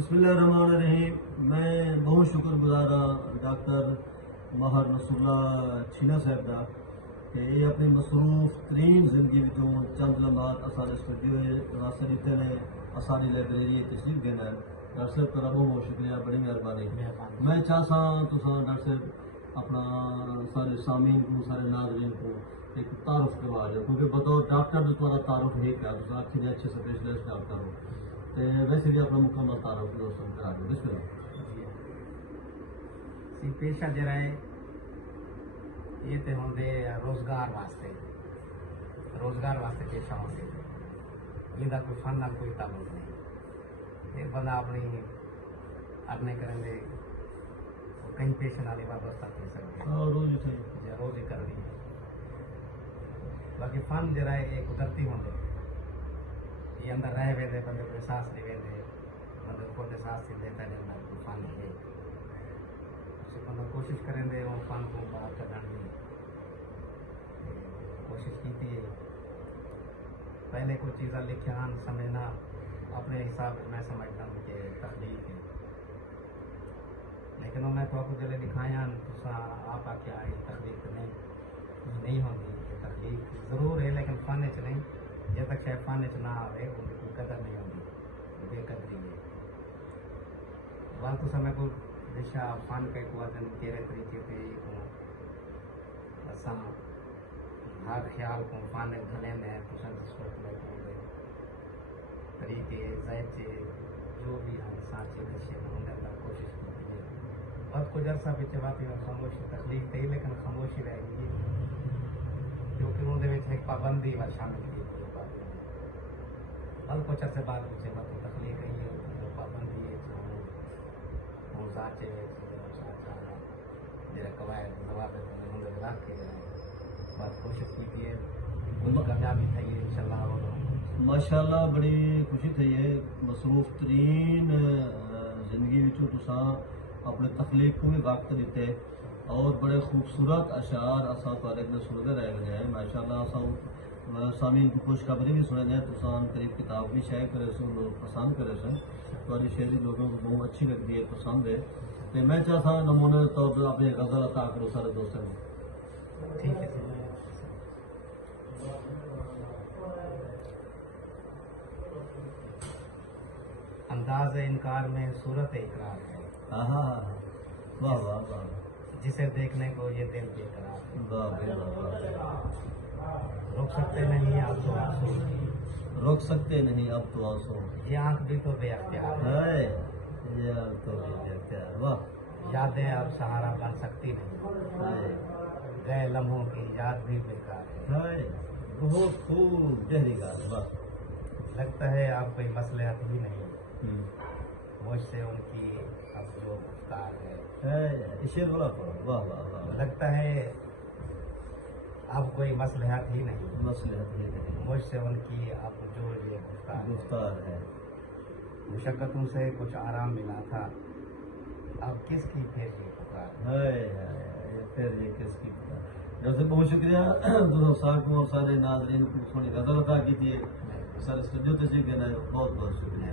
بسم اللہ الرحمن الرحیم. میں بہت شکر گزار ہاں ڈاکٹر ماہر نصر اللہ چھینا صاحب کا کہ یہ اپنی مصروف ترین زندگی میں چند لمحات اثار اسٹوڈیو راستے دیتے ہیں اثاری لائبریری تشریف دینا ہے. ڈاکٹر صاحب کا بہت بہت شکریہ, بڑی مہربانی. میں چاہتا ہوں تو ڈاکٹر صاحب اپنا سارے سامعین کو سارے ناظرین کو ایک تعارف کروا دیں, کیونکہ بطور ڈاکٹر بھی تمہارا تعارف نہیں کیا تو اچھے اچھے اسپیشلسٹ ڈاکٹر ہو ویسے بھی اپنا مکمل تعارف دوستوں کرا دیں. بسم اللہ. سی پیشہ جڑا ہے یہ تے ہوندے روزگار واسطے پیشہ ہوندے, یہ کوئی فن نال کوئی تعلق نہیں. یہ بندہ اپنی اپنے کریں دے کئی پیشے نال وابستہ تھی سکتے روز ہی کر رہی ہے. باقی فن جڑا ہے یہ قدرتی ہوندے, یہ اندر رہ وے بندے کو احساس نہیں وے بندے کو احساس تھی دیتا جاتا کوئی فن ہے. بندہ کوشش کریں دے وہ فن کو باہر کھڈن دی کوشش کی تھی. پہلے کچھ چیزاں لکھیاں سمجھنا اپنے حساب سے میں سمجھتا ہوں کہ تخلیق ہے, لیکن وہ میں تو آپ کو جلے دکھایا تو آپ کیا ہے تخلیق نہیں ہوتی. یہ تخلیق ضرور ہے لیکن فن چ نہیں. جب تک شاید فن چ نہ آئے ان کی کوئی قدر نہیں ہوتی, بے قدری ہے. وقت سمے کو دشا فن کے کو دن کہڑے طریقے پہ اساں ہر خیال کو فن گھنے میں سوچ میں طریقے ذائچے جو بھی ہم سانچے نشے میں کوشش کرتے ہیں. بہت کچھ عرصہ پیچھے واقعی خاموشی تخلیق تھی لیکن خاموشی رہ گئی کیونکہ انہوں نے ایک پابندی و شامل کی گئی. بہت کچھ عرصے بعد پیچھے بات تخلیق رہی ہے پابندی ہے سانچے جڑا قواعد ضوابط رکھ کے بہت کوشش کی ہے کامیابی تھی ہے انشاءاللہ. ماشاء اللہ بڑی خوشی تھی ہے. مصروف ترین زندگی تساں اپنے تخلیق کو بھی وقت دیتے اور بڑے خوبصورت اشعار اصا تے سنتے رہ گئے ہیں. ماشاء اللہ اصا سامعین کو خوشخبری بھی سنے ہیں تو قریب کتاب بھی شائع کرے سن لوگ پسند کرے سن تاری شعری لوگوں کو بہت اچھی لگتی ہے پسند ہے. تو میں چاہتا ہوں نمونے کے طور پر اپنی غزل عطا کرو سارے دوستوں کو. ٹھیک ہے. انداز انکار میں صورت اقرار ہے, واہ واہ واہ, جسے دیکھنے کو یہ دل بے قرار ہے. رک سکتے نہیں اب تو آنسو, روک سکتے نہیں اب تو آنسو, یہ آنکھ بھی تو بے اختیار ہے. یہ تو بے اختیار. واہ. یادیں اب سہارا بن سکتی نہیں, گئے لمحوں کی یاد بھی بیکار ہے. بہت خوب گہری گال. واہ. لگتا ہے اب کوئی مصلحت ہی نہیں, مجھ سے ان کی اب جو گفتار ہے. شیر والا پڑھو. واہ واہ واہ. لگتا ہے اب کوئی مصلحت ہی نہیں, مصلحت ہی نہیں, مجھ سے ان کی اب جو یہ گفتار ہے. مشقتوں سے کچھ آرام ملا تھا, اب کس کی پھر یہ پکار ہے. پھر یہ کس کی پکار. جیسے بہت شکریہ دونوں صاحب کو اور سارے ناظرین کو تھوڑی غزل عطا کی تھی. سارے اسٹوڈیو تشریف دینا ہے, بہت بہت شکریہ.